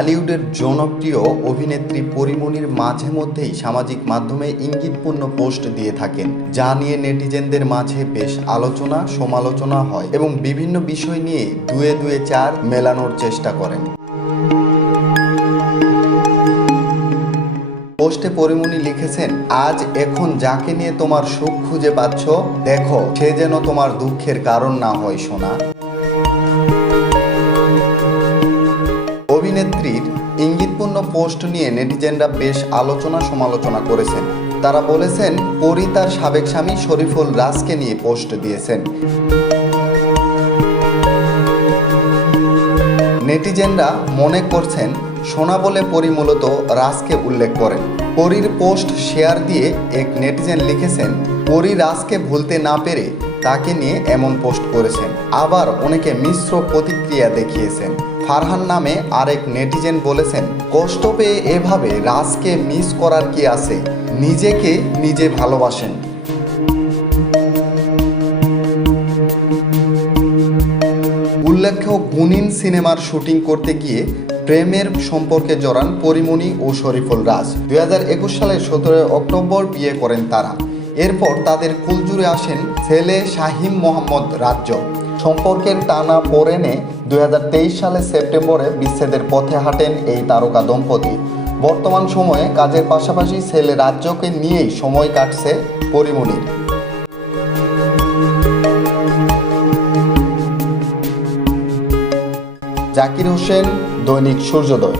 ঢালিউডের জনপ্রিয় অভিনেত্রী পরীমনির মাঝে মধ্যেই সামাজিক মাধ্যমে ইঙ্গিতপূর্ণ পোস্ট দিয়ে থাকেন, যা নিয়ে নেটিজেনদের মাঝে বেশ আলোচনা সমালোচনা হয় এবং বিভিন্ন বিষয় নিয়ে দুয়ে দুয়ে চার মেলানোর চেষ্টা করেন। পোস্টে পরীমনি লিখেছেন, আজ এখন যাকে নিয়ে তোমার সুখ খুঁজে পাচ্ছ, দেখো সে যেন তোমার দুঃখের কারণ না হয় সোনা। অভিনেত্রীর ইঙ্গিতপূর্ণ পোস্ট নিয়ে নেটিজেনরা বেশ আলোচনা সমালোচনা করেছেন। তারা বলেছেন, পরী তার সাবেক স্বামী শরীফুল রাজকে নিয়ে পোস্ট দিয়েছেন। নেটিজেনরা মনে করছেন সোনা বলে পরী মূলত রাজকে উল্লেখ করেন। পরীর পোস্ট শেয়ার দিয়ে এক নেটিজেন লিখেছেন, পরী রাজকে ভুলতে না পেরে তাকে নিয়ে এমন পোস্ট করেছেন। আবার অনেকে মিশ্র প্রতিক্রিয়া দেখিয়েছেন। ফারহান নামে আরেক নেটিজেন বলেছেন, কষ্ট পেয়ে এভাবে রাজকে মিস করার কি আছে, নিজেকে নিজে ভালোবাসেন। উল্লেখ্য, গুনিন সিনেমার শুটিং করতে গিয়ে প্রেমের সম্পর্কে জড়ান পরীমনি ও শরীফুল রাজ। 2021 সালের 17 অক্টোবর বিয়ে করেন তারা। এরপর তাদের কুলজুড়ে আসেন ছেলে শাহিম মোহাম্মদ রাজ্য। সম্পর্কের টানা পড়েনে 2023 সালের সেপ্টেম্বরে বিচ্ছেদের পথে হাঁটেন এই তারকা দম্পতি। বর্তমান সময়ে কাজের পাশাপাশি ছেলে রাজ্যকে নিয়েই সময় কাটছে পরীমনির। জাকির হোসেন, দৈনিক সূর্যোদয়।